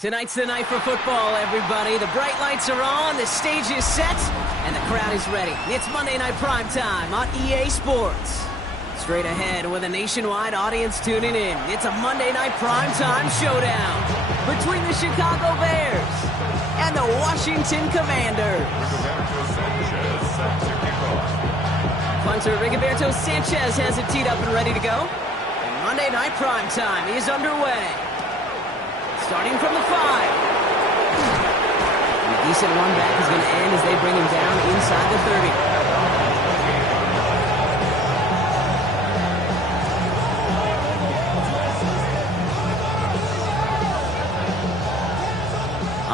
Tonight's the night for football, everybody. The bright lights are on, the stage is set, and the crowd is ready. It's Monday Night Primetime on EA Sports. Straight ahead with a nationwide audience tuning in. It's a Monday Night Primetime showdown between the Chicago Bears and the Washington Commanders. Punter Rigoberto Sanchez has it teed up and ready to go. And Monday Night Primetime is underway. Starting from the 5. A decent run back is going to end as they bring him down inside the 30.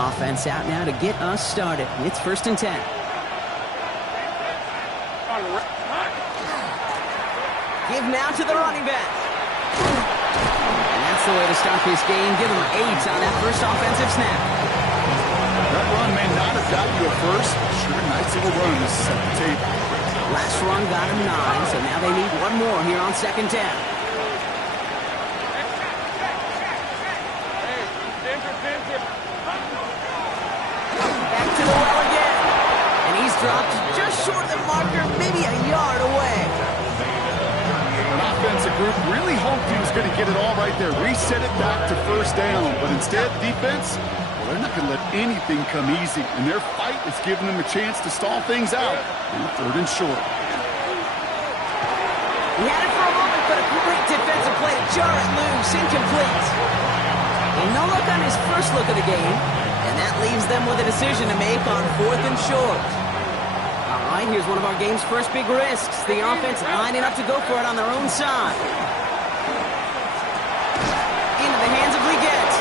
Offense out now to get us started. It's 1st and 10. Give now to the running back. That's the way to start this game. Give him 8 on that first offensive snap. That run may not have got you at first. Sure, nice little run to set the table. Last run got him 9, so now they need one more here on 2nd down. Back to the well again. And he's dropped just short of the marker, maybe a yard away. Offensive group really hoped he was going to get it all right there, reset it back to 1st down, but instead, defense, well, they're not going to let anything come easy, and their fight is giving them a chance to stall things out on 3rd and short. He had it for a moment, but a great defensive play to jar it loose, incomplete. And no look on his first look of the game, and that leaves them with a decision to make on 4th and short. All right, here's one of our game's first big risks. The offense lining up to go for it on their own side. Into the hands of Leggett.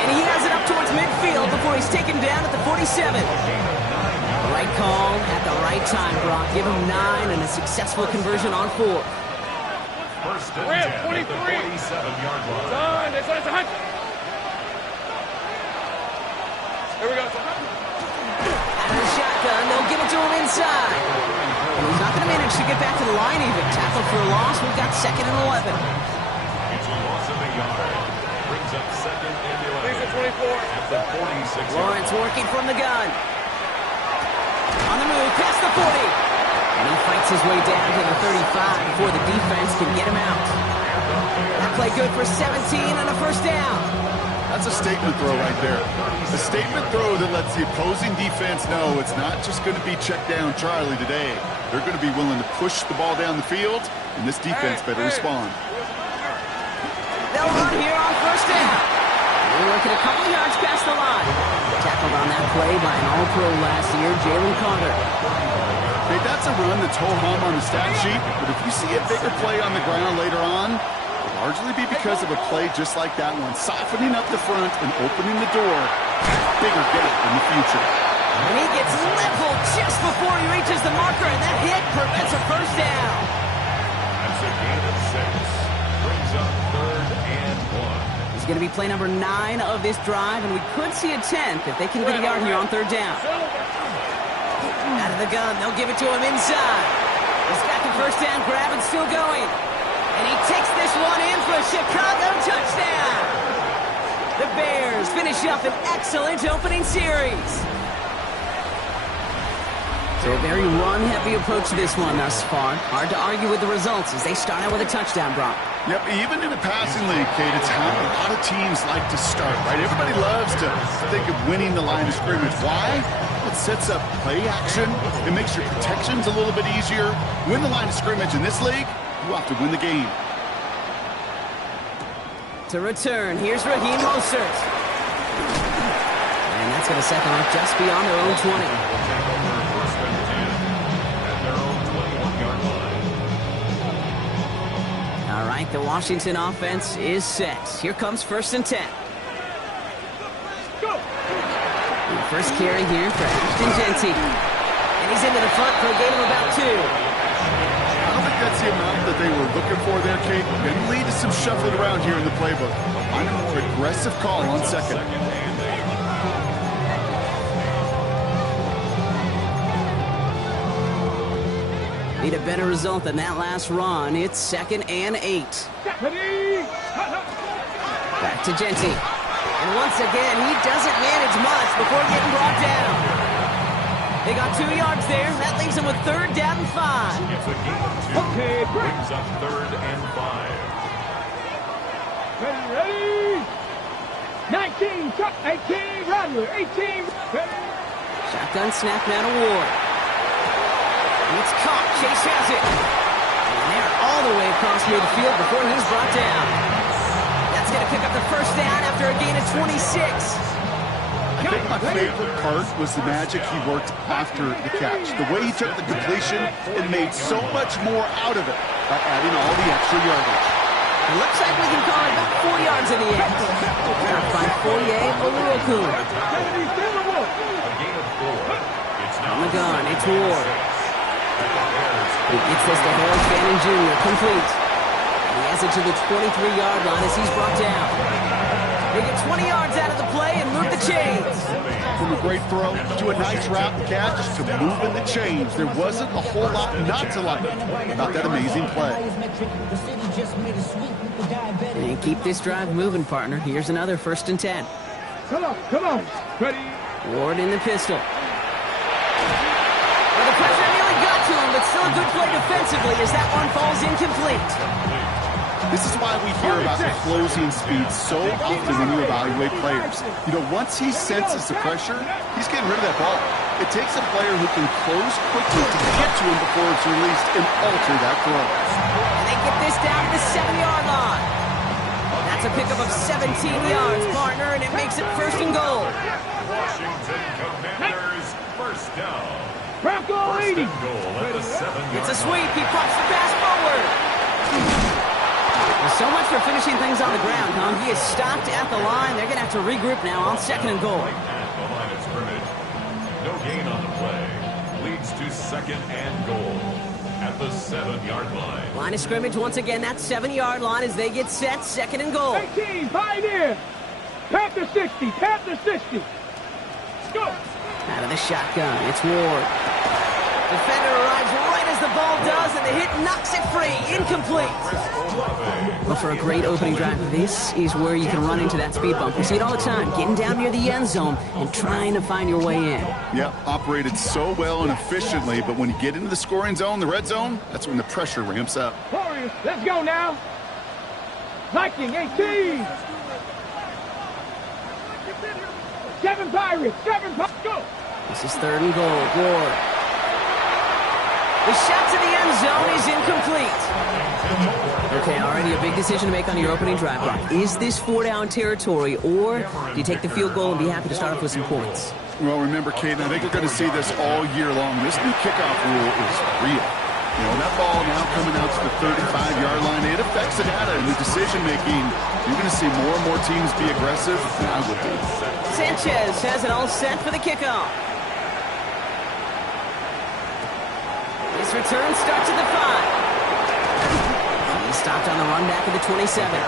And he has it up towards midfield before he's taken down at the 47. The right call at the right time, Brock. Give him 9 and a successful conversion on 4. 1st and 10 at the 47-yard line. It's a hunt. Here we go. Out of the shotgun, they'll give it to him inside. And he's not going to manage to get back to the line even. Tackle for a loss. We've got 2nd and 11. It's a loss of a yard. Brings up 2nd and 11. He's at 24. At the 46. Lawrence working from the gun. On the move, past the 40. And he fights his way down to the 35 before the defense can get him out. That play good for 17 and a 1st down. That's a statement throw right there. A statement throw that lets the opposing defense know it's not just going to be check down Charlie today. They're going to be willing to push the ball down the field, and this defense better respond. They'll run here on 1st down. We're looking a couple yards past the line. Tackled on that play by an All-Pro last year, Jalen Carter. Hey, that's a run that's ho-hum on the stat sheet, but if you see a bigger play on the ground later on, largely be because of a play just like that one, softening up the front and opening the door to a bigger gap in the future. And he gets leveled just before he reaches the marker, and that hit prevents a 1st down. That's a gain of 6. Brings up 3rd and 1. He's going to be play number 9 of this drive, and we could see a 10th if they can get a yard here on 3rd down. Out of the gun, they'll give it to him inside. He's got the 1st down grab and still going. And he takes this one in for a Chicago touchdown. The Bears finish up an excellent opening series. So a very run-heavy approach to this one thus far. Hard to argue with the results as they start out with a touchdown, Brock. Yep, even in a passing league, Kate, it's how a lot of teams like to start, right? Everybody loves to think of winning the line of scrimmage. Why? It sets up play action. It makes your protections a little bit easier. Win the line of scrimmage in this league, you have to win the game. To return, here's Raheem Mostert. And that's going to set them up just beyond their own 20. All right, the Washington offense is set. Here comes 1st and 10. And first carry here for Ashton Genty. And he's into the front for a gain of about 2. I don't think think that's the amount that they were looking for there, Kate. Going to lead to some shuffling around here in the playbook. Find a more aggressive call on second. Need a better result than that last run. It's 2nd and 8. Back to Genty. And once again, he doesn't manage much before getting brought down. They got 2 yards there. That leaves them with 3rd down and 5. It's a gain of 2. Okay, brings up 3rd and 5. Ready? 19, Chuck, 18, Rodler, 18. Ready? Shotgun snap now to Ward. It's caught. Chase has it. And they're all the way across midfield before he's brought down. That's going to pick up the 1st down after a gain of 26. I think my favorite part was the magic he worked after the catch. The way he took the completion and made so much more out of it by adding all the extra yardage. It looks like we can call it about 4 yards in the end. Out by Foye Oluokun. A gain of 4. It's On the gun, it's Ward. He gets this to Harold Fanning Jr. complete. He has it to the 23-yard line as he's brought down. They get 20 yards out of the play and move the chains. From a great throw to a nice route and catch to moving the chains, there wasn't a whole lot not to like about that amazing play. And keep this drive moving, partner. Here's another 1st and 10. Come on. Ready? Ward in the pistol. Well, the pressure nearly got to him, but still a good play defensively as that one falls incomplete. This is why we hear about the closing speed so often when you evaluate players. You know, once he senses the pressure, he's getting rid of that ball. It takes a player who can close quickly to get to him before it's released and alter that throw. And they get this down to the 7-yard line. That's a pickup of 17 yards, partner, and it makes it 1st and goal. Washington Commanders 1st down. Bronco 80. Goal at the 7-yard It's a sweep. He pops the pass forward. Well, so much for finishing things on the ground, huh? He is stopped at the line. They're going to have to regroup now on 2nd and goal. At the line of scrimmage. No gain on the play. Leads to 2nd and goal at the 7-yard line. Line of scrimmage once again. That 7-yard line as they get set. 2nd and goal. 18, Pioneer. Panther 60, Panther 60. Go. Out of the shotgun, it's Ward. Defender arrives right as the ball does, and the hit knocks it free. Incomplete. Well, for a great opening drive, this is where you can run into that speed bump. We see it all the time, getting down near the end zone and trying to find your way in. Yeah, operated so well and efficiently, but when you get into the scoring zone, the red zone, that's when the pressure ramps up. Warriors, let's go now. Viking 18. 7 Pirates, 7 Pirates, go. This is 3rd and goal. Ward. The shot to the end zone is incomplete. Okay, already a big decision to make on your opening drive, Brock. Is this 4-down territory, or do you take the field goal and be happy to start off with some points? Well, remember, Kate, I think we're going to see this all year long. This new kickoff rule is real. You know, that ball now coming out to the 35-yard line, it affects the data and the decision-making. You're going to see more and more teams be aggressive, and I would be. Sanchez has it all set for the kickoff. This return starts at the 5. He's stopped on the run back of the 27.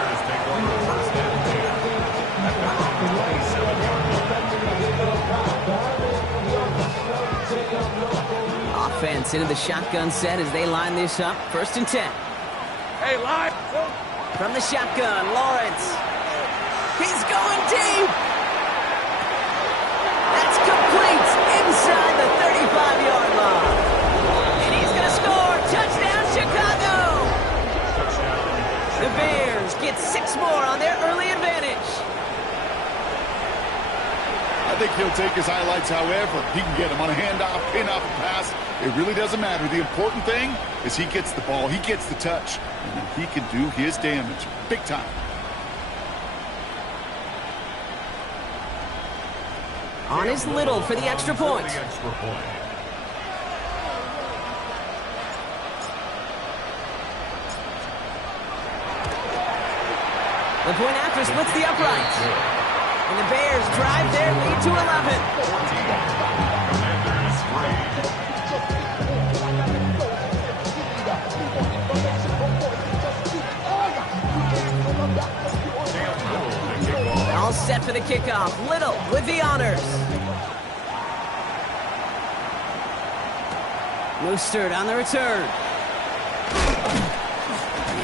Offense into the shotgun set as they line this up. 1st and 10. Hey, line. From the shotgun, Lawrence. He's going deep. That's complete inside the 35-yard line. And he's going to score. Touchdown, Chicago. The Bears get 6 more on their early advantage. I think he'll take his highlights however he can get them on a handoff, pin-off, a pass. It really doesn't matter. The important thing is he gets the ball, he gets the touch, and then he can do his damage big time. On is Little for the extra point. The point after splits the uprights. And the Bears drive their lead to 11. set for the kickoff. Little with the honors. Mostert on the return.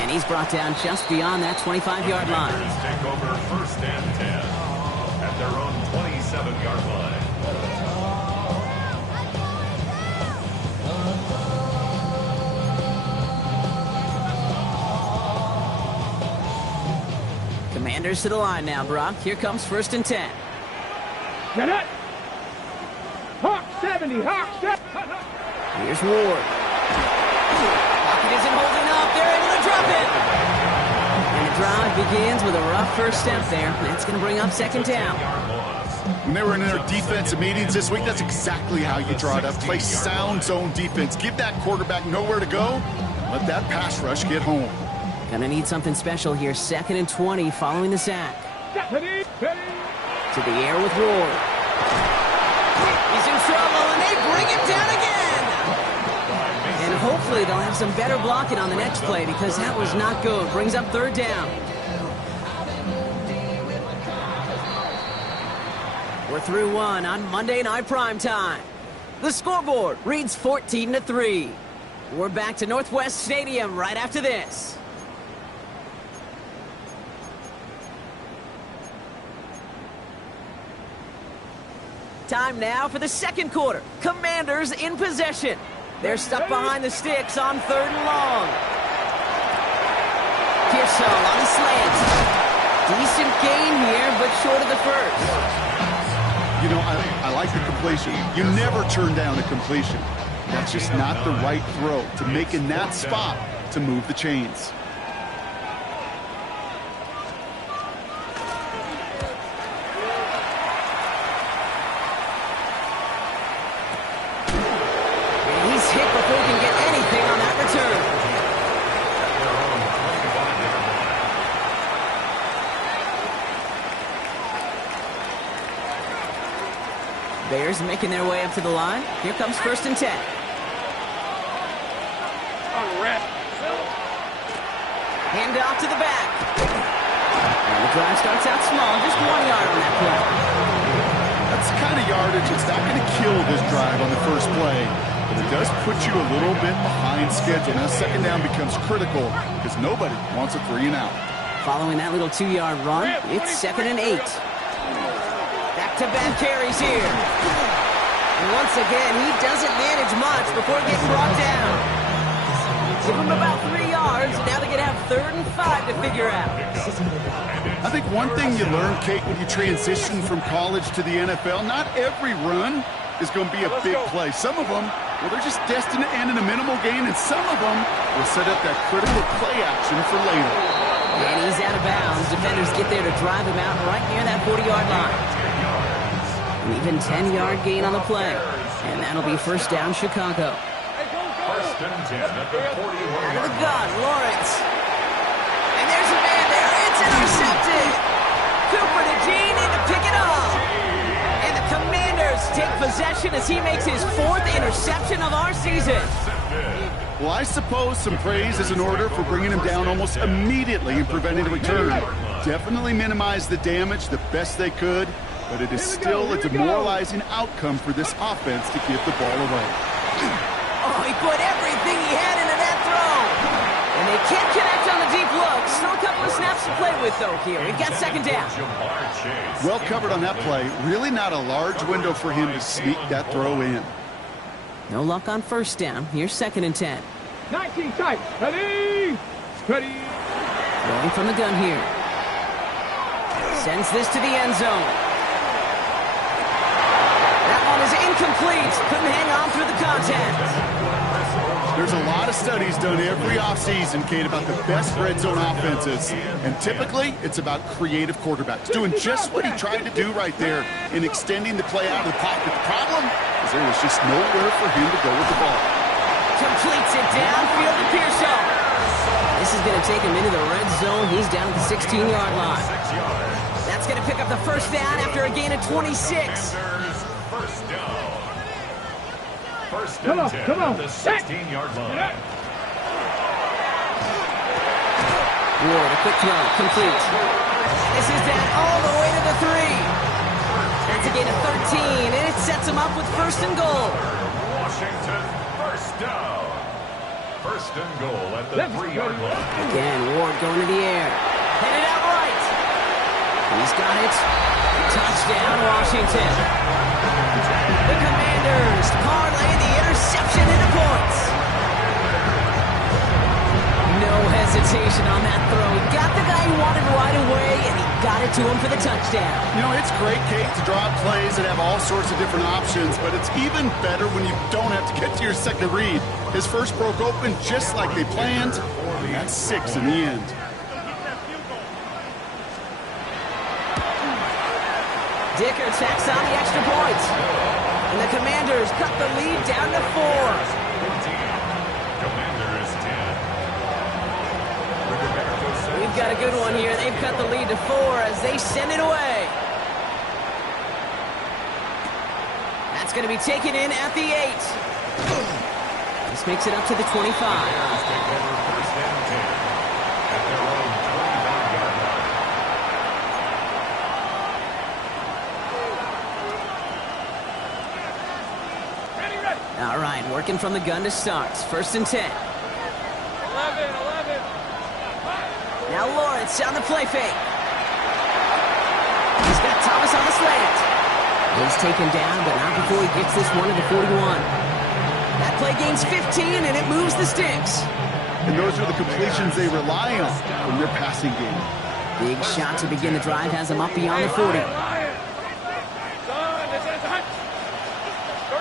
And he's brought down just beyond that 25-yard line. Take over 1st and 10 at their own 27-yard line. Commanders to the line now, Brock. Here comes 1st and 10. Get it. Hawk 70, Hawk 70. Here's Ward. Pocket isn't holding up. They're able to drop it. And the drive begins with a rough first step there. That's going to bring up 2nd down. When they were in their defensive meetings this week, that's exactly how you draw it up. Play sound zone defense. Give that quarterback nowhere to go. Let that pass rush get home. Gonna need something special here. 2nd and 20 following the sack. To the air with Ward. He's in trouble, and they bring him down again. And hopefully they'll have some better blocking on the next play because that was not good. Brings up 3rd down. We're through one on Monday Night Primetime. The scoreboard reads 14-3. We're back to Northwest Stadium right after this. Time now for the 2nd quarter. Commanders in possession. They're stuck behind the sticks on 3rd and long. Pearsall on the slant. Decent gain here, but short of the first. You know, I like the completion. You never turn down a completion. That's just not the right throw to make in that spot to move the chains. Bears making their way up to the line. Here comes 1st and 10. Hand off to the back. And the drive starts out small, just 1 yard on that play. That's the kind of yardage that's not going to kill this drive on the first play, but it does put you a little bit behind schedule. Now 2nd down becomes critical because nobody wants a 3 and out. Following that little 2-yard run, it's 2nd and 8. Back-to-back carries here. And once again, he doesn't manage much before getting brought down. Give him about 3 yards, and now they're going to have 3rd and 5 to figure out. I think one thing you learn, Kate, when you transition from college to the NFL, not every run is going to be a big play. Some of them, well, they're just destined to end in a minimal gain, and some of them will set up that critical play action for later. And he's out of bounds. Defenders get there to drive him out right near that 40-yard line. An even 10-yard gain on the play. And that'll be 1st down, Chicago. 1st and 10 at the 41. Out of the gun, Lawrence. And there's a man there. It's intercepted. Cooper to Gene in to pick it up. And the Commanders take possession as he makes his 4th interception of our season. Well, I suppose some praise is in order for bringing him down almost immediately and preventing the return. Definitely minimize the damage the best they could, but it is still a demoralizing outcome for this offense to give the ball away. Oh, he put everything he had into that throw. And they can't connect on the deep look. Still a couple of snaps to play with, though, here. We've got 2nd down. Well covered on that play. Really not a large window for him to sneak that throw in. No luck on 1st down. Here's 2nd and 10. 19 tight. Ready. Ready. Going from the gun here. Sends this to the end zone. That one is incomplete. Couldn't hang on through the contact. There's a lot of studies done every offseason, Kate, about the best red zone offenses. And typically, it's about creative quarterbacks doing just what he tried to do right there in extending the play out of the pocket. The problem is there was just nowhere for him to go with the ball. Completes it downfield to Pearsall. This is going to take him into the red zone. He's down at the 16-yard line. That's going to pick up the 1st down after a gain of 26. First and 10 at the 16-yard line. Ward, a quick throw, complete. This is down all the way to the 3. That's a gain of 13, and it sets them up with first and goal. Washington, first down. First and goal at the 3-yard line. Again, Ward going to the air. Headed out right. He's got it. Touchdown, Washington. The Commanders parlay the interception into points. No hesitation on that throw. He got the guy he wanted right away, and he got it to him for the touchdown. You know, it's great, Kate, to draw up plays that have all sorts of different options, but it's even better when you don't have to get to your second read. His first broke open just like they planned. That's 6 in the end. Dicker tacks on the extra point. And the Commanders cut the lead down to 4. Commanders 10. We've got a good one here. They've cut the lead to 4 as they send it away. That's going to be taken in at the 8. This makes it up to the 25. Take over first and 10 at their own 25-yard line. All right, working from the gun to start. First and 10. 11. Now Lawrence on the play fake. He's got Thomas on the slant. He's taken down, but not before he gets this one to the 41. That play gains 15, and it moves the sticks. And those are the completions they rely on from their passing game. Big shot to begin the drive has him up beyond the 40. Son, this is hot.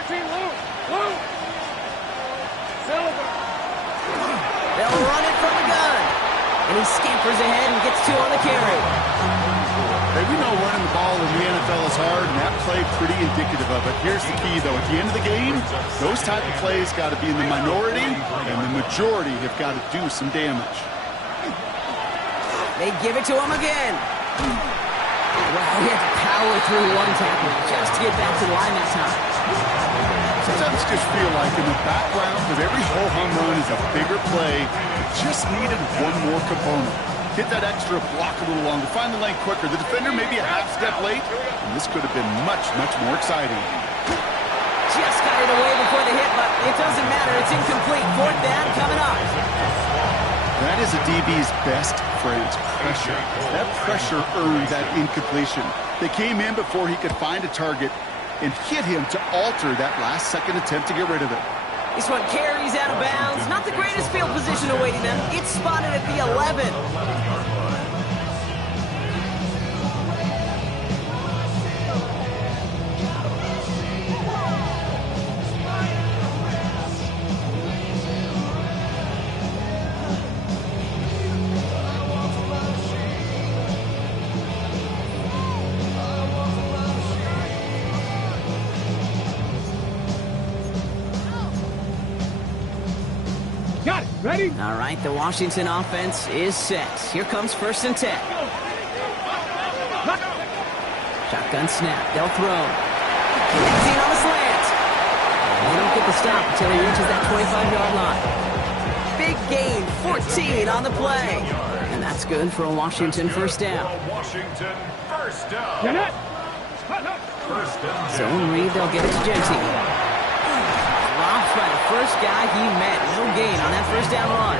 13, Lou. Silver. They'll run it from the gun. And he scampers ahead and gets 2 on the carry. Hey, we know running the ball in the NFL is hard, and that play pretty indicative of it. Here's the key, though. At the end of the game, those type of plays got to be in the minority, and the majority have got to do some damage. They give it to him again. Wow, he had to power through one tackle just to get back to the line that time. Sometimes you just feel like in the background of every ho-hum run is a bigger play. It just needed one more component. Hit that extra block a little longer, find the lane quicker. The defender maybe a half step late, and this could have been much, much more exciting. Just got it away before the hit, but it doesn't matter. It's incomplete. 4th down coming up. That is a DB's best friend, pressure. That pressure earned that incompletion. They came in before he could find a target and hit him to alter that last-second attempt to get rid of it. This one carries out of bounds. Not the greatest field position awaiting them. It's spotted at the 11. Got it. Ready? All right, the Washington offense is set. Here comes 1st and 10. Shotgun snap. They'll throw. Connecting on the slant. They don't get the stop until he reaches that 25-yard line. Big gain, 14 on the play. And that's good for a Washington first down. Washington, first down. You're not. First and 10. Zone read, they'll get it to Gentile. Dropped by the first guy he met. No gain on that first down run.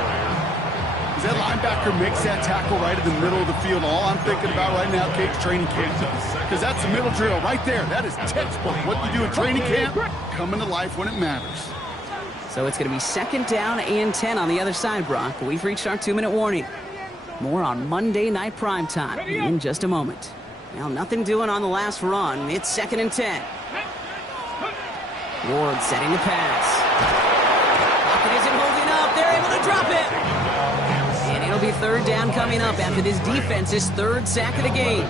As that linebacker makes that tackle right in the middle of the field, all I'm thinking about right now, Kate's training camp. Because that's the middle drill right there. That is textbook. What you do in training camp, coming to life when it matters. So it's going to be 2nd down and 10 on the other side, Brock. We've reached our 2-minute warning. More on Monday Night Primetime in just a moment. Well, nothing doing on the last run. It's 2nd and 10. Ward setting the pass. Pocket isn't holding up. They're able to drop it. And it'll be 3rd down coming up after this defense's 3rd sack of the game.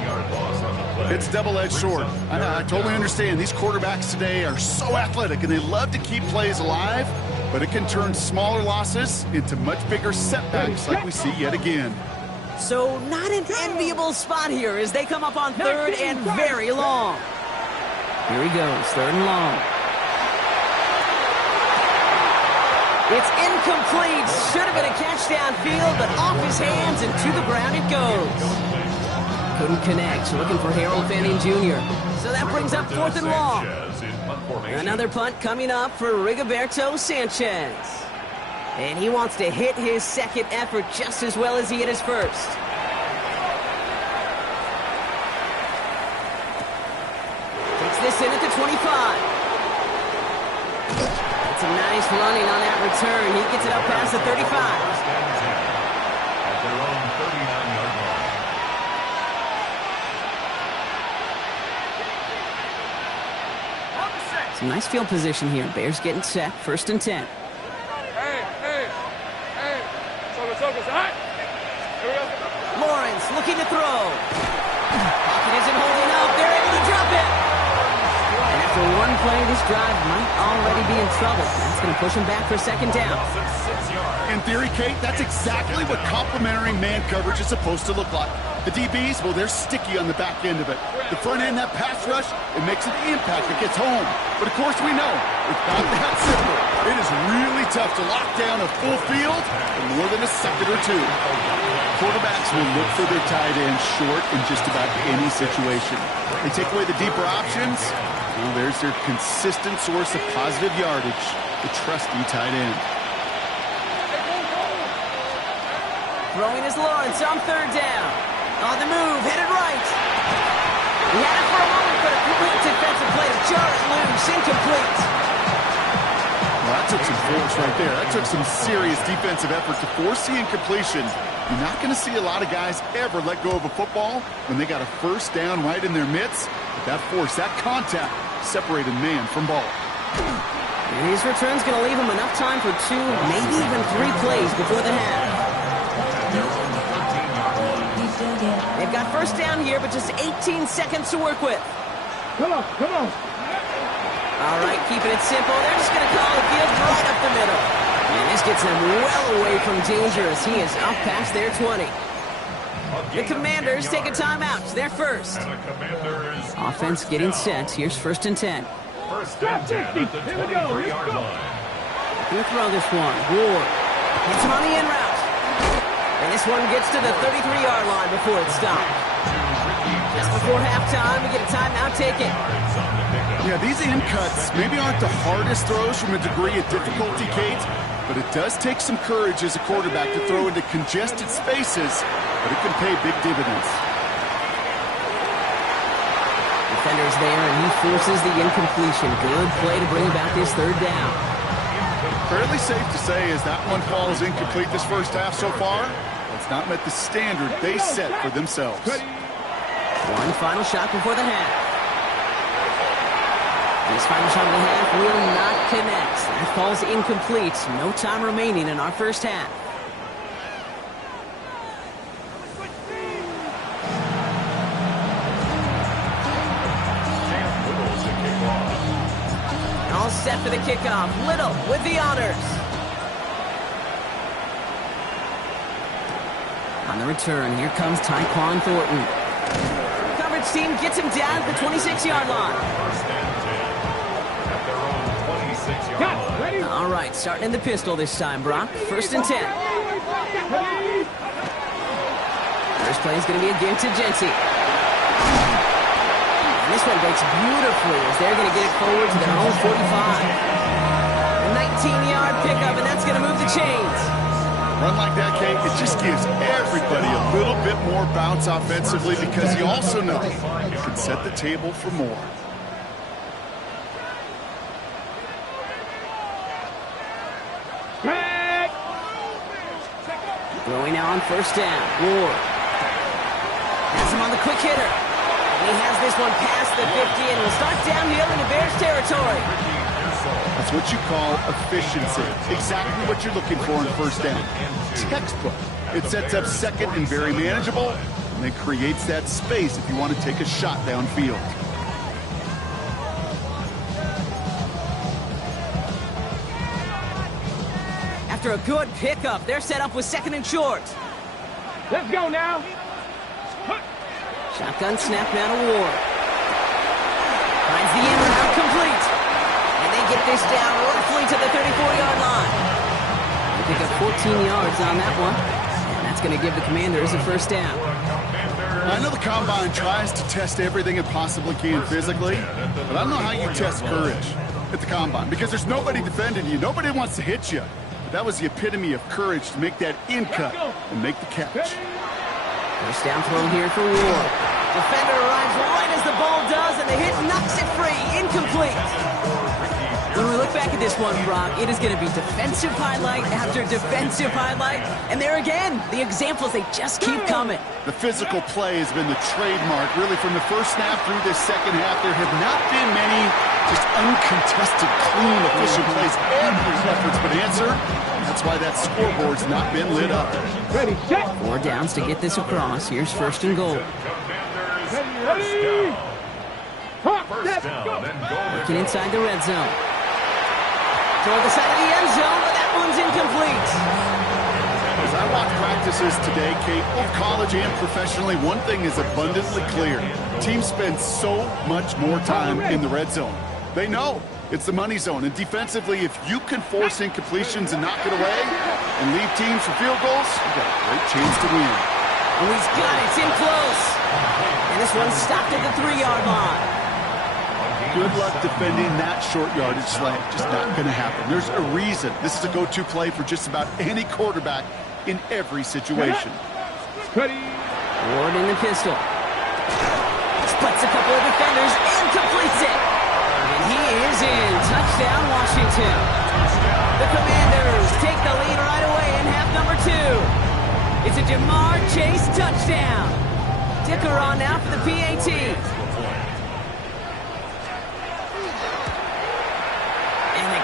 It's double-edged sword. I totally understand. These quarterbacks today are so athletic, and they love to keep plays alive, but it can turn smaller losses into much bigger setbacks like we see yet again. So not an enviable spot here as they come up on 3rd and very long. Here he goes, 3rd and long. It's incomplete. Should have been a catch downfield, but off his hands and to the ground it goes. couldn't connect. Looking for Harold Fanning Jr. So that brings up 4th and long. Another punt coming up for Rigoberto Sanchez. And he wants to hit his second effort just as well as he hit his first. Takes this in at the 25. It's a nice running on that return. He gets it up past the 35. Some nice field position here. Bears getting set. 1st and 10. Hey. Focus. All right. Here we go. Lawrence looking to throw. Pocket isn't holding up. They're able to drop it. And after one play, this drive might already be in trouble. That's going to push him back for 2nd down. In theory, Kate, that's exactly what complementary man coverage is supposed to look like. The DBs, well, they're sticky on the back end of it. The front end, that pass rush, it makes an impact. It gets home. But, of course, we know it's not that simple. It is really tough to lock down a full field in more than a second or two. Quarterbacks will look for their tight end short in just about any situation. They take away the deeper options. Well, there's their consistent source of positive yardage, the trusty tight end. Throwing is Lawrence on 3rd down. On the move, headed right. He had it for a moment, but a complete defensive play to jar it loose, incomplete. Well, that took some force right there. That took some serious defensive effort to force the incompletion. You're not going to see a lot of guys ever let go of a football when they got a 1st down right in their midst. But that force, that contact, separated man from ball. And his return's going to leave him enough time for 2, maybe even 3 plays before the half. They've got 1st down here, but just 18 seconds to work with. Come on. All right, keeping it simple. They're just going to call a field right up the middle. And this gets them well away from danger as he is up past their 20. The Commanders take a timeout. They're first. Offense getting set. Here's 1st and 10. 1st and 10 at the 23-yard line. Gonna throw this one. Ward hits him on the in route. And this one gets to the 33-yard line before it's stopped. Just before halftime, we get a timeout taken. Yeah, these in cuts maybe aren't the hardest throws from a degree of difficulty, Kate, but it does take some courage as a quarterback to throw into congested spaces, but it can pay big dividends. Defender's there, and he forces the incompletion. Good play to bring about this 3rd down. Fairly safe to say as that one falls incomplete this 1st half so far, it's not met the standard they set for themselves. One final shot before the half. This final shot of the half will not connect. That falls incomplete. No time remaining in our 1st half. All set for the kickoff. Little with the honors. On the return, here comes Tyquan Thornton. Coverage team gets him down at the 26-yard line. 1st and 10 at their own 26-yard line. All right, starting in the pistol this time, Brock. 1st and 10. First play is going to be a give to Genty. And this one breaks beautifully as they're going to get it forward to their own 45. A 19-yard pickup, and that's going to move the chains. Run like that, Kate, it just gives everybody a little bit more bounce offensively because you also know it can set the table for more. Throwing now on 1st down. Ward has him on the quick hitter. And he has this one past the 50 and will start downhill into Bears territory. That's what you call efficiency. Exactly what you're looking for in 1st down. Textbook. It sets up 2nd and very manageable, and it creates that space if you want to take a shot downfield. After a good pickup, they're set up with 2nd and short. Let's go now. Shotgun snap now to Ward. Finds the in route complete. And they get this down roughly to the 34-yard line. They pick up 14 yards on that one. And that's going to give the Commanders a 1st down. I know the Combine tries to test everything it possibly can physically, but I don't know how you test courage at the Combine because there's nobody defending you. Nobody wants to hit you. But that was the epitome of courage to make that in cut and make the catch. First down throw here for Ward. Defender arrives right as the ball does, and the hit knocks it free. Incomplete. When we look back at this one, Brock, it is going to be defensive highlight after defensive highlight. And there again, the examples, they just keep coming. The physical play has been the trademark, really, from the first snap through this second half. There have not been many just uncontested, clean, efficient plays. Every effort's been answered. That's why that scoreboard's not been lit up. Ready, check. 4 downs to get this across. Here's first and goal. Ready. First down and goal. Working inside the red zone. Toward the side of the end zone, but that one's incomplete. As I watch practices today, Kate, both college and professionally, one thing is abundantly clear. Teams spend so much more time in the red zone. They know it's the money zone. And defensively, if you can force incompletions and knock it away and leave teams for field goals, you've got a great chance to win. Oh, he's got it. It's in close. And this one stopped at the 3-yard line. Good luck defending that short yardage slant. Just not going to happen. There's a reason. This is a go-to play for just about any quarterback in every situation. Ready. Ward in the pistol. Splits a couple of defenders and completes it. And he is in. Touchdown, Washington. The Commanders take the lead right away in half number 2. It's a Jamar Chase touchdown. Dicker on now for the PAT.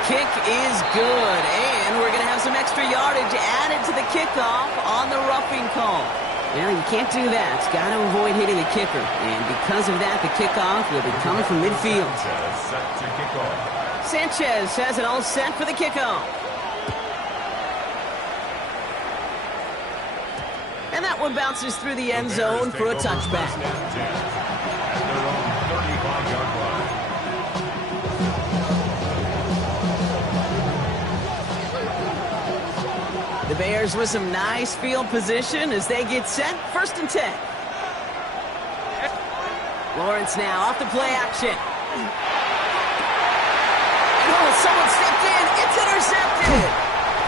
Kick is good, and we're going to have some extra yardage added to the kickoff on the roughing call. Well, you can't do that. It's got to avoid hitting the kicker, and because of that, the kickoff will be coming from midfield. Sanchez has it all set for the kickoff. And that one bounces through the end zone for a touchback. The Bears with some nice field position as they get set. First and 10. Lawrence now off the play action. Oh, someone stepped in. It's intercepted.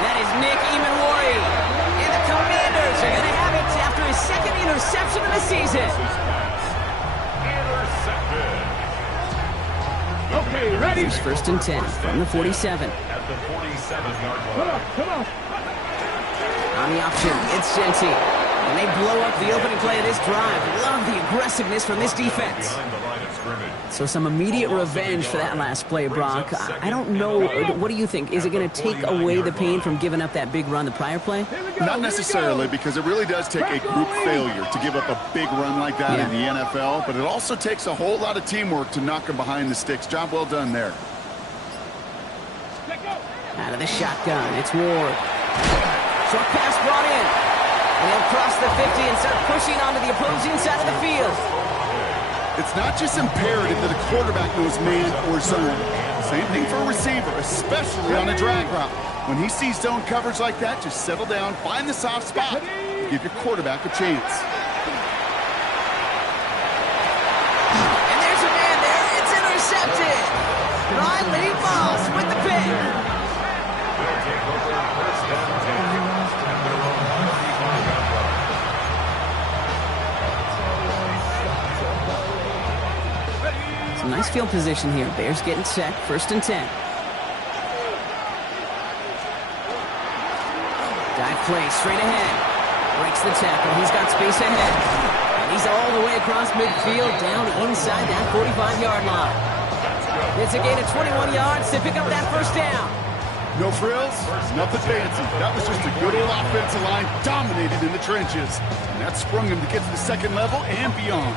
That is Nick Emanwari. And the Commanders are going to have it after his second interception of the season. Okay, ready. Here's first and 10 from the 47. At the 47-yard Come line. on, come on. On the option, it's Genty. And they blow up the opening play of this drive. Love the aggressiveness from this defense. Behind the line of scrimmage. So some immediate revenge for that last play, Brock. I don't know. What do you think? Is it going to take away the pain from giving up that big run the prior play? Not necessarily, because it really does take a group failure to give up a big run like that in the NFL, but it also takes a whole lot of teamwork to knock them behind the sticks. Job well done there. Out of the shotgun, it's Ward. Short pass brought in. And they'll cross the 50 and start pushing onto the opposing side of the field. It's not just imperative that a quarterback knows man or zone. Same thing for a receiver, especially on a drag route. When he sees zone coverage like that, just settle down, find the soft spot, give your quarterback a chance. And there's a man there. It's intercepted. Riley Moss with the pick. They'll take over first down 10 at their own 35-yard line. Some nice field position here. Bears getting set. First and 10. Dive play straight ahead. Breaks the tackle. He's got space ahead. And he's all the way across midfield down inside that 45-yard line. It's a gain of 21 yards to pick up that first down. No frills, nothing fancy. That was just a good old offensive line dominated in the trenches. And that sprung him to get to the second level and beyond.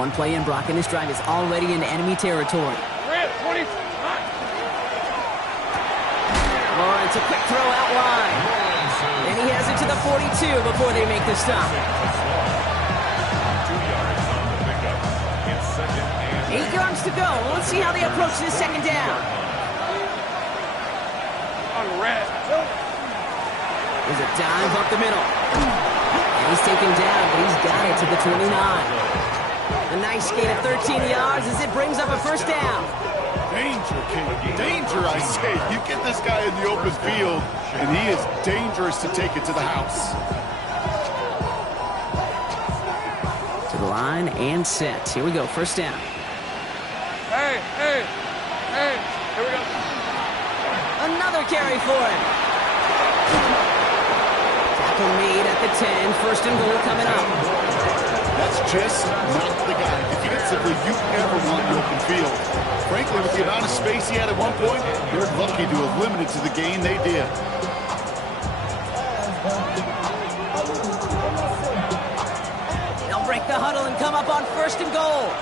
One play in, Brock, and this drive is already into enemy territory. Lawrence, a quick throw out wide. And he has it to the 42 before they make the stop. 2 yards on the pickup. It's second and 8 yards to go. Let's see how they approach this second down. On red. There's a dive up the middle. And he's taken down, but he's got it to the 29. A nice gain of 13 yards as it brings up a first down. Danger, King. Danger, I say. You get this guy in the open field, and he is dangerous to take it to the house. To the line and set. Here we go, first down. Hey, here we go. Another carry for him. Tackle made at the 10. First and goal coming up. That's just not the guy. Defensively, you never want the open field. Frankly, with the amount of space he had at one point, they're lucky to have limited to the gain they did. They'll break the huddle and come up on first and goal.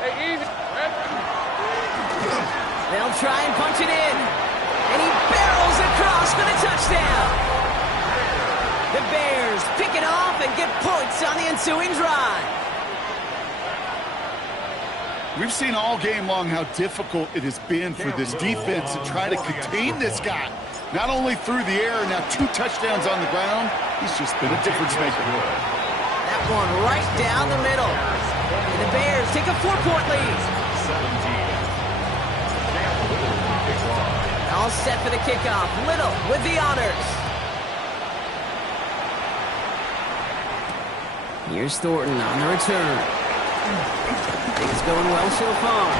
Hey, easy. They'll try and punch it in. And he barrels across for the touchdown. The Bears pick it off and get points on the ensuing drive. We've seen all game long how difficult it has been for this defense to try to contain this guy. Not only through the air, now 2 touchdowns on the ground. He's just been a difference maker. That one right down the middle. And the Bears take a 4-point lead. 17. All set for the kickoff. Little with the honors. Here's Thornton on the return. Things going well so far.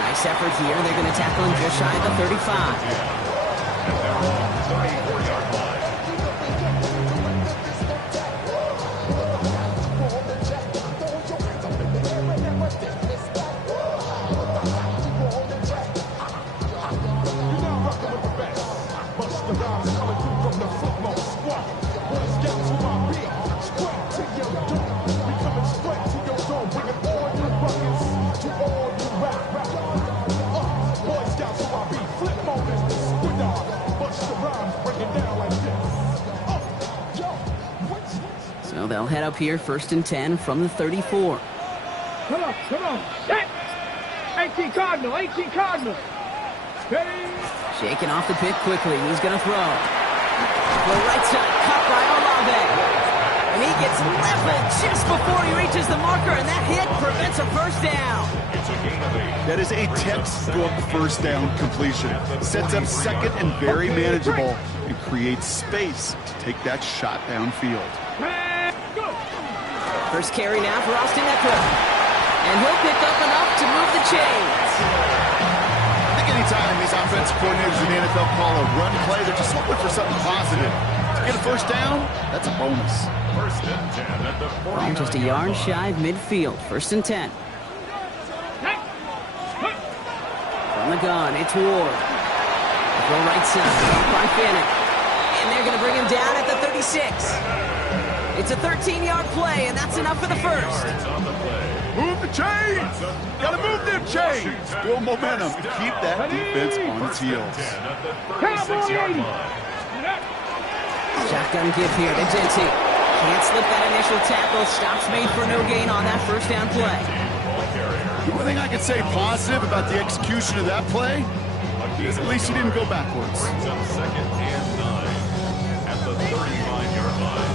Nice effort here. They're going to tackle him just shy of the 35. So they'll head up here, first and 10 from the 34. Come on. Set. 18 Cardinal. Ready. Shaking off the pick quickly. He's going to throw. The right side, caught by Olave. And he gets leveled just before he reaches the marker, and that hit prevents a first down. That is a textbook first down completion. Sets up second and very manageable and creates space to take that shot downfield. First carry now for Austin Eckler. And he'll pick up enough to move the chains. I think anytime these offensive coordinators in the NFL call a run play, they're just looking for something positive. To get a first down, that's a bonus. First and 10 at the 49. Just a yard shy of midfield. First and 10. From the gun, it's Ward. Go right side, by Fannin. And they're going to bring him down at the 36. It's a 13-yard play, and that's enough for the first. Move the chains! Gotta move them chains! Build momentum and keep that defense on its heels. Shotgun give here to Denty. Can't slip that initial tackle. Stops made for no gain on that first down play. The only thing I can say positive about the execution of that play is at least he didn't go backwards. Second and 9 at the 35-yard line.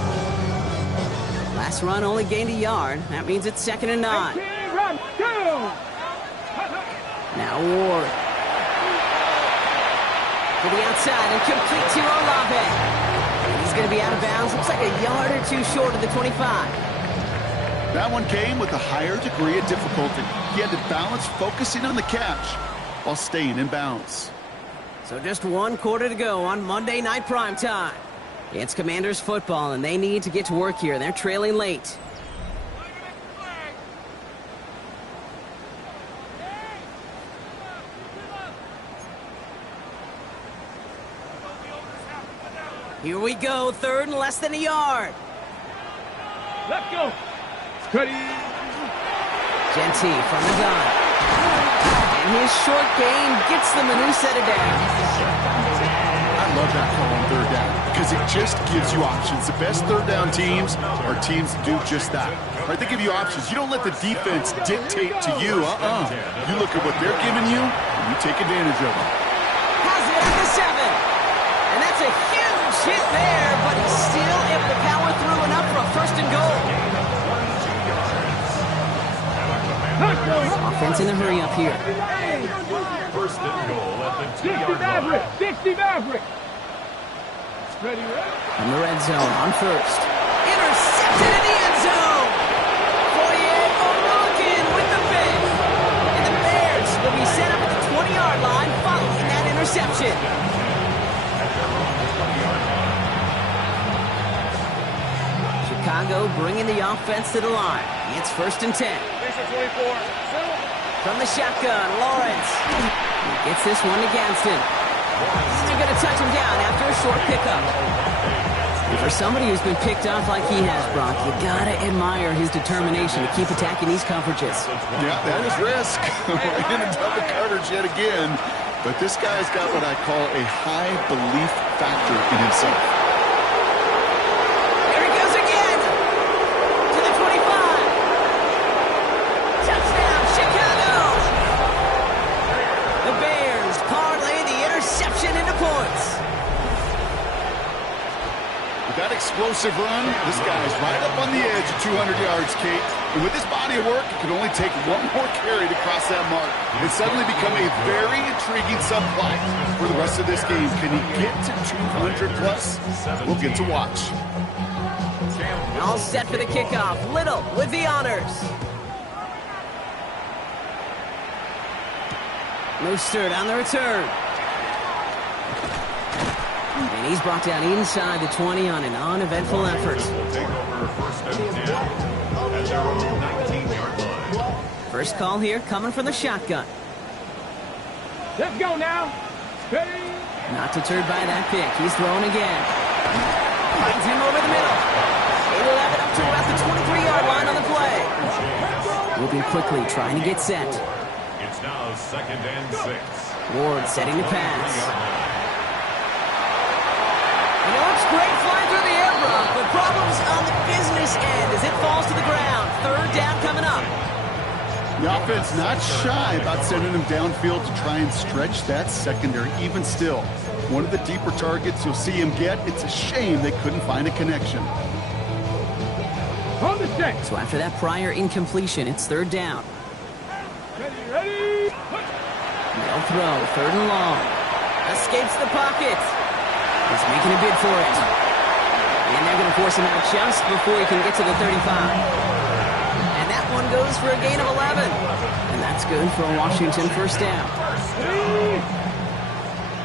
Last run only gained a yard. That means it's second and 9. Run. Go. Now Ward. To the outside and complete to Olave. He's going to be out of bounds. Looks like a yard or 2 short of the 25. That one came with a higher degree of difficulty. He had to balance focusing on the catch while staying in bounds. So just 1 quarter to go on Monday Night Primetime. It's Commanders football, and they need to get to work here. They're trailing late. Here we go, third and less than a yard. Let's go. Ready. Genty from the gun. And his short gain gets them a new set of downs. I love that call on third down because it just gives you options. The best third down teams are teams that do just that. Right? They give you options. You don't let the defense dictate to you. You look at what they're giving you, and you take advantage of it. Has it at the 7. And that's a huge hit there, but he still Offense in the hurry up here. First and goal at the 60 2-yard Maverick. line. 60 Maverick. Ready, ready. From the red zone on first. Intercepted in the end zone. Fourier O'Mullican with the pick. And the Bears will be set up at the 20-yard line following that interception. Chicago bringing the offense to the line. It's first and 10. Lisa 24. From the shotgun, Lawrence. He gets this one to Gadsden. Still going to touch him down after a short pickup. And for somebody who's been picked off like he has, Brock, you got to admire his determination to keep attacking these coverages. Yeah, that is risk. We're in a double coverage yet again. But this guy's got what I call a high belief factor in himself. Here he goes again. To the 25. Touchdown, Chicago. The Bears parlay the interception into points. With that explosive run, this guy's right up on the edge of 200 yards, Kate. And with this body of work, it can only take one more carry to cross that mark. It's suddenly become a very intriguing subplot for the rest of this game. Can he get to 200 plus? We'll get to watch. All set for the kickoff. Little with the honors. Mostert on the return. And he's brought down inside the 20 on an uneventful effort. Will take over first and 10 at their own 19-yard line. First call here coming from the shotgun. Let's go now. Ready. Not deterred by that pick. He's throwing again. Finds him over the middle. They will have it up to about the 23-yard line on the play. Moving quickly, trying to get set. It's now second and 6. Ward setting the pass. It looks great flying through the air, Brock, but problems on the business end as it falls to the ground. Third down coming up. The offense not shy about sending him downfield to try and stretch that secondary. Even still, one of the deeper targets you'll see him get. It's a shame they couldn't find a connection. On the set. So after that prior incompletion, it's third down. Ready, ready. They'll throw, third and long. Escapes the pocket. He's making a bid for it. And they're going to force him out just before he can get to the 35. And that one goes for a gain of 11. And that's good for a Washington first down.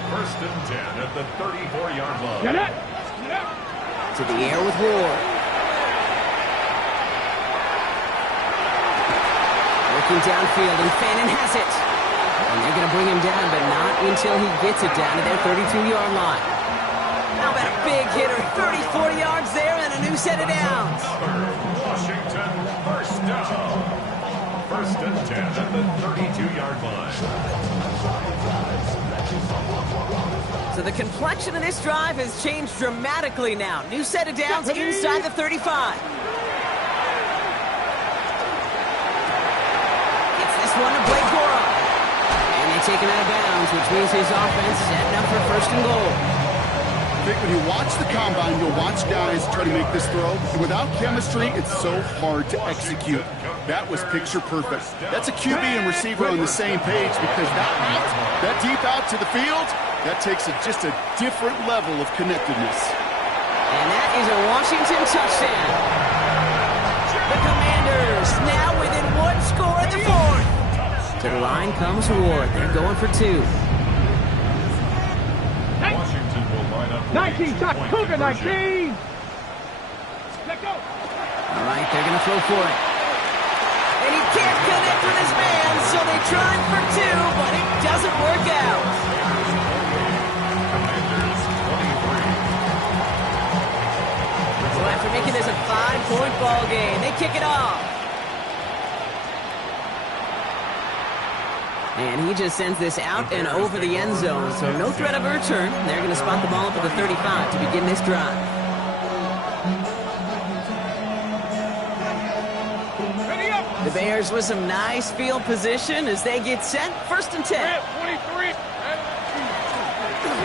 First and 10 at the 34-yard line. Get it. Get it. To the air with Ward. Working downfield, and Fannin has it. And they're going to bring him down, but not until he gets it down to their 32-yard line. How about a big hitter? 30, 40 yards there and a new set of downs. Washington first down. First and 10 at the 32-yard line. So the complexion of this drive has changed dramatically now. New set of downs inside the 35. Gets this one to Blake Cora. And they take him out of bounds, which means his offense setting up for first and goal. When you watch the combine, you'll watch guys try to make this throw. And without chemistry, it's so hard to execute. That was picture perfect. That's a QB and receiver on the same page because that deep out to the field, that takes just a different level of connectedness. And that is a Washington touchdown. The Commanders now within one score in the fourth. To the line comes Ward. They're going for two. Washington will line up 19 shot. Cougar 19. Let go. All right, they're going to throw for it. And he can't connect with his man, so they tried for two, but it doesn't work out. So after making this a 5-point ball game, they kick it off. And he just sends this out and over the end zone, so no threat of a return. They're going to spot the ball up at the 35 to begin this drive. Ready up. The Bears with some nice field position as they get set. First and 10. 23.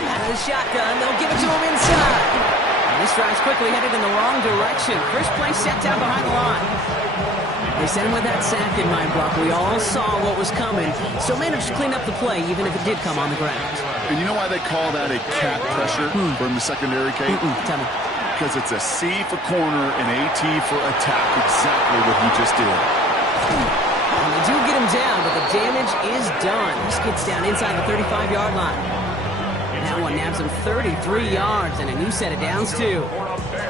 Out of the shotgun, they'll give it to him inside. And this drive's quickly headed in the wrong direction. First play set down behind the line. They sent him with that sack in mind, Brock. We all saw what was coming, so managed to clean up the play, even if it did come on the ground. And you know why they call that a cat pressure from the secondary, Kate? Tell me. Because it's a C for corner and AT for attack, exactly what he just did. And they do get him down, but the damage is done. This gets down inside the 35-yard line. That one nabs him 33 yards and a new set of downs, too.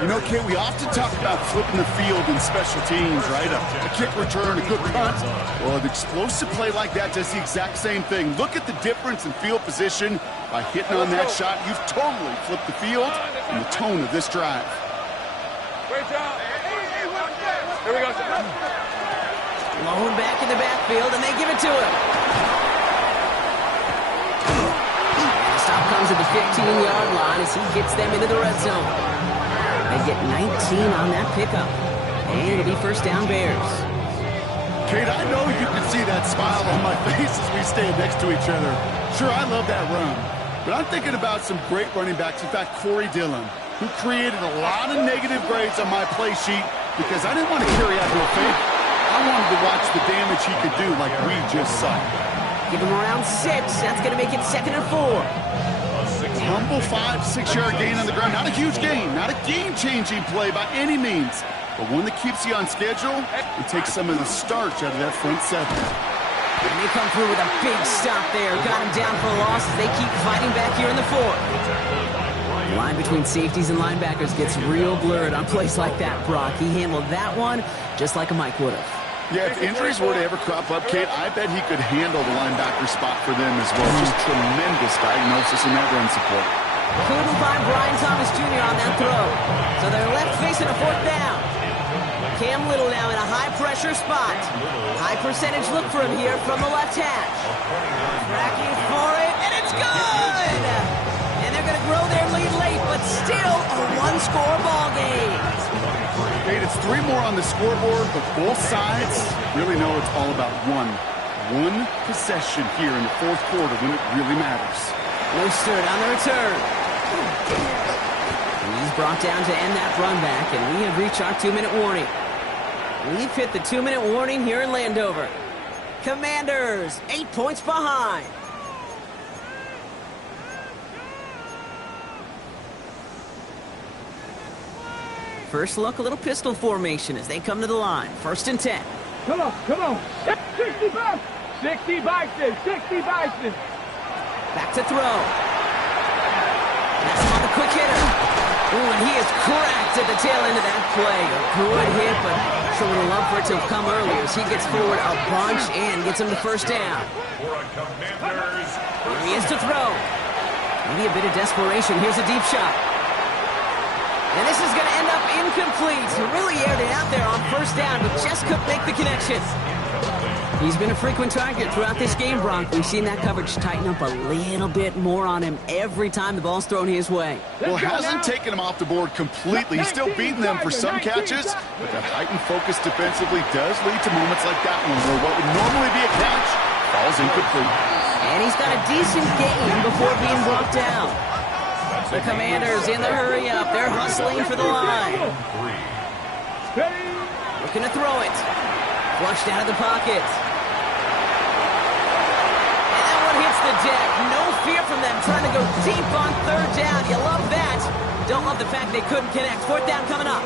You know, Kate, we often talk about flipping the field in special teams, right? A kick return, a good punt. Well, an explosive play like that does the exact same thing. Look at the difference in field position. By hitting on that shot, you've totally flipped the field and the tone of this drive. Great job. Here we go. Blown back in the backfield, and they give it to him. And the stop comes at the 15-yard line as he gets them into the red zone. They get 19 on that pickup. And it'll be first down Bears. Kate, I know you can see that smile on my face as we stand next to each other. Sure, I love that run. But I'm thinking about some great running backs. In fact, Corey Dillon, who created a lot of negative grades on my play sheet because I didn't want to carry out no fake. I wanted to watch the damage he could do like we just saw. Give him around 6. That's going to make it 2nd and 4. Humble 5-6-yard gain on the ground. Not a huge gain. Not a game-changing play by any means. But one that keeps you on schedule and takes some of the starch out of that front seven. And they come through with a big stop there. Got him down for a loss as they keep fighting back here in the 4th. The line between safeties and linebackers gets real blurred on plays like that, Brock. He handled that one just like a Mike would have. Yeah, if injuries were to ever crop up, Kate, I bet he could handle the linebacker spot for them as well. Just tremendous diagnosis in that run support. Couldn't find Brian Thomas Jr. on that throw. So they're left facing a 4th down. Cam Little now in a high-pressure spot. High percentage look for him here from the left hash. Tracking for it, and it's good! And they're going to grow their lead late, but still a one-score ball game. Kate, it's 3 more on the scoreboard, but both sides really know it's all about one possession here in the 4th quarter when it really matters. Worcester on the return. He's brought down to end that run back, and we have reached our 2-minute warning. We've hit the 2-minute warning here in Landover. Commanders, 8 points behind. First look, a little pistol formation as they come to the line. 1st and 10. Come on. 65. 60 Bison. 60 Bison. Back to throw. That's him on the quick hitter. Ooh, and he is cracked at the tail end of that play. A good hit, but sure would have loved for it to have come earlier as he gets forward a bunch and gets him the first down. Here he is to throw. Maybe a bit of desperation. Here's a deep shot. And this is going to end up incomplete. He really aired it out there on 1st down, but just couldn't make the connection. He's been a frequent target throughout this game, Bronk. We've seen that coverage tighten up a little bit more on him every time the ball's thrown his way. Well, hasn't taken him off the board completely. He's still beating them for some catches, but that heightened focus defensively does lead to moments like that one where what would normally be a catch falls incomplete. And he's got a decent gain before being brought down. The Commanders in the hurry-up. They're hustling for the line. Looking to throw it. Flushed out of the pocket. And that one hits the deck. No fear from them trying to go deep on 3rd down. You love that. Don't love the fact they couldn't connect. 4th down coming up.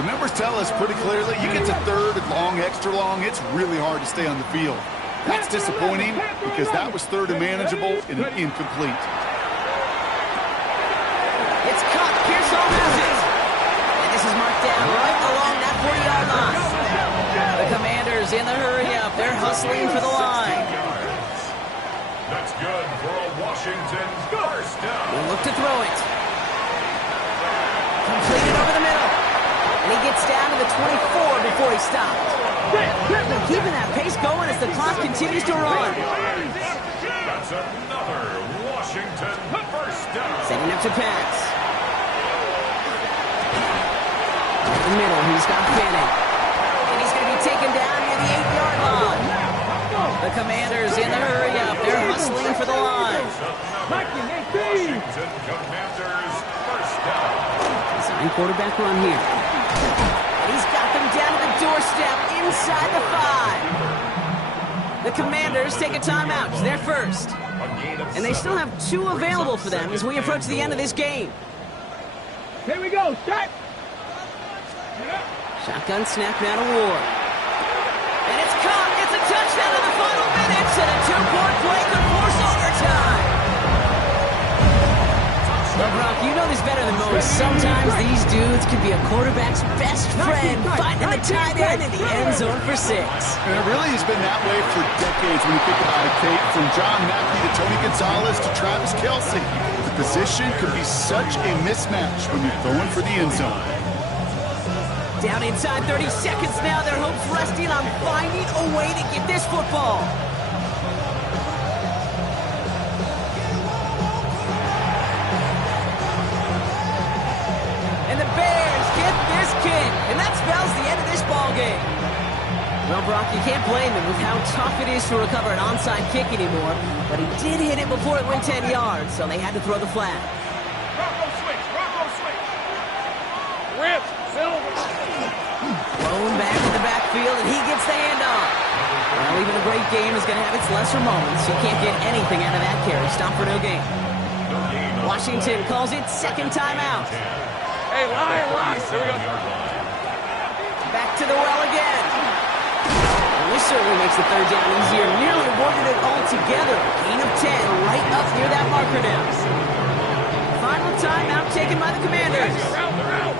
The numbers tell us pretty clearly, you get to 3rd and long, extra long, it's really hard to stay on the field. That's disappointing because that was 3rd and manageable and incomplete. It's caught. Pearsall has it. And this is marked down right along that 40-yard line. The Commanders in the hurry-up. They're hustling for the line. That's good for a Washington first down. We'll look to throw it. Completed over the middle. And he gets down to the 24 before he stopped. They're keeping that pace going as the clock continues to run. That's another Washington first down. Setting up to pass. In the middle, he's got Fanning. And he's going to be taken down near the 8-yard line. The Commanders in the hurry-up. They're hustling for the line. Washington Commanders first down. Design quarterback run here. And he's got them down to the doorstep inside the 5. The Commanders take a timeout. It's their first. And they still have 2 available for them as we approach the end of this game. Here we go. Start. Shotgun snap now to Ward. And it's caught. It's a touchdown in the final minutes, and a 2-point play could force overtime. Well, Brock, you know this better than most. Sometimes these dudes can be a quarterback's best friend, finding the tight end in the end zone for 6. And it really has been that way for decades when you think about it, Kate. From John Mackey to Tony Gonzalez to Travis Kelce. The position could be such a mismatch when you're going for the end zone. Down inside 30 seconds now. Their hopes resting on finding a way to get this football. And the Bears get this kick, and that spells the end of this ball game. Well, Brock, you can't blame him with how tough it is to recover an onside kick anymore, but he did hit it before it went 10 yards, so they had to throw the flag. Rocco switch. Rich, Silver. Thrown back in the backfield, and he gets the handoff. Well, even a great game is going to have its lesser moments. You can't get anything out of that carry. Stop for no gain. Washington calls it second timeout. Hey, line. Here we go. Back to the well again. And this certainly makes the third down easier. Nearly avoided it altogether. Gain of 10 right up near that marker now. Final timeout taken by the Commanders.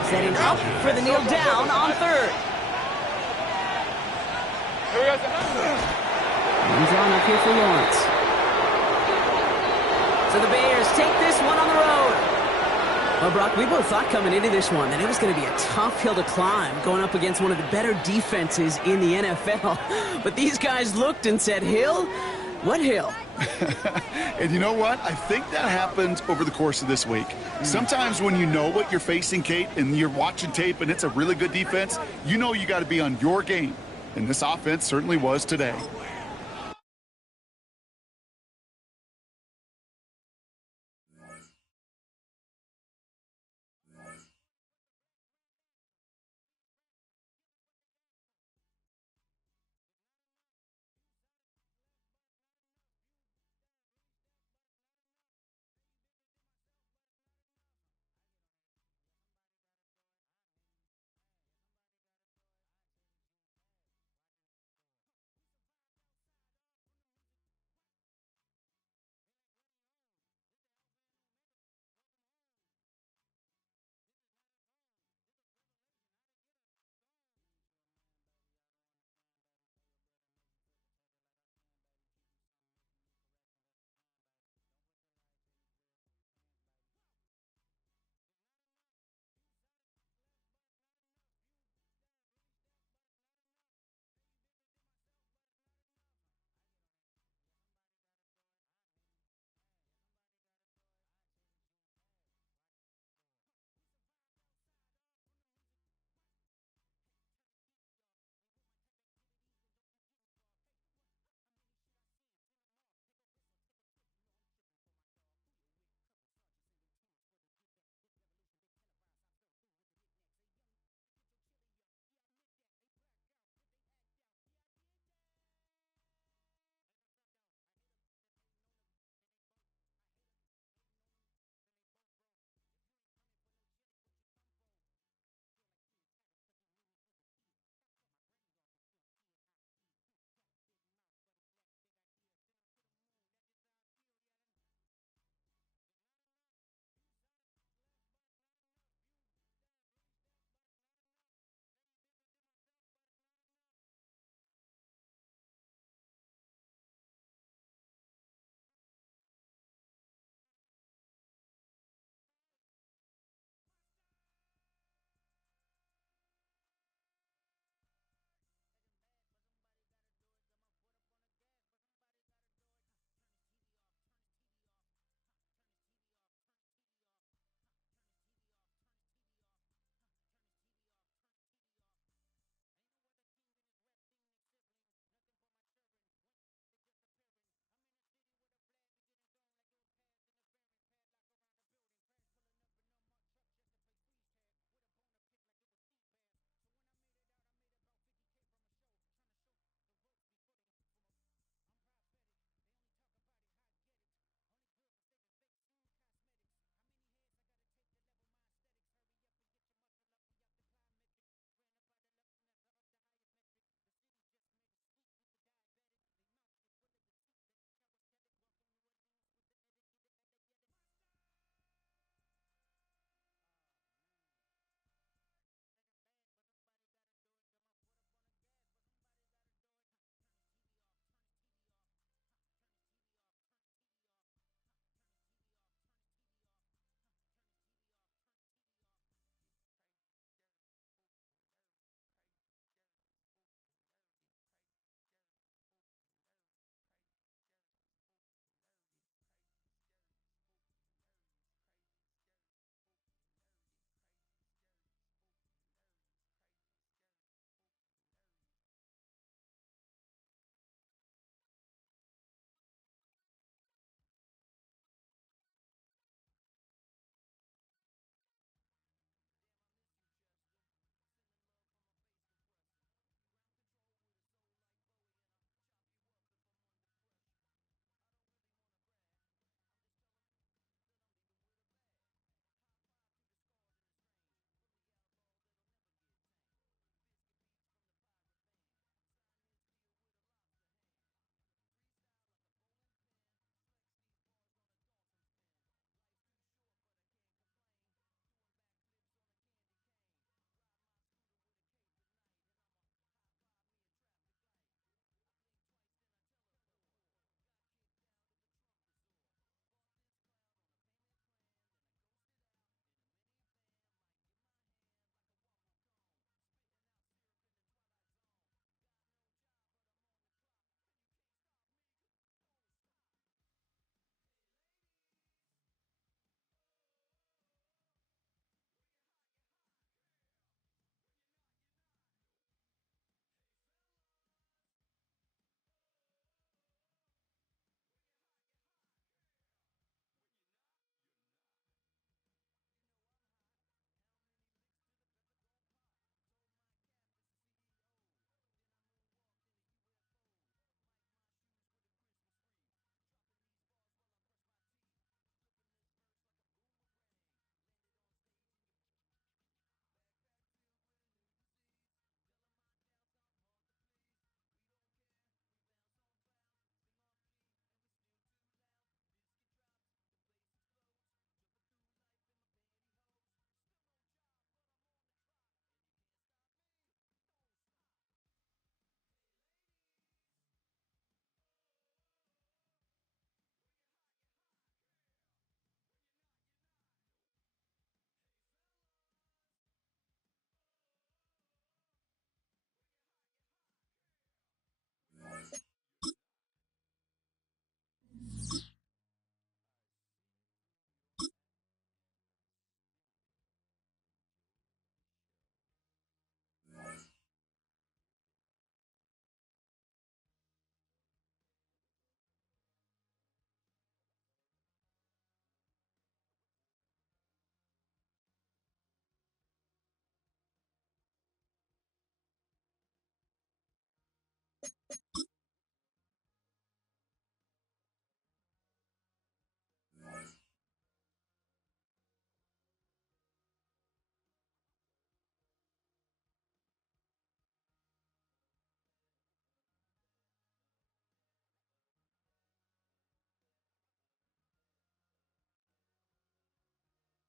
Setting up for the kneel down on third. Here we go. And drawn up here for Lawrence. So the Bears take this one on the road. Well, Brock, we both thought coming into this one that it was going to be a tough hill to climb going up against one of the better defenses in the NFL. But these guys looked and said, Hill? What hill? And you know what? I think that happens over the course of this week. Sometimes when you know what you're facing, Kate, and you're watching tape and it's a really good defense, you know you got to be on your game. And this offense certainly was today.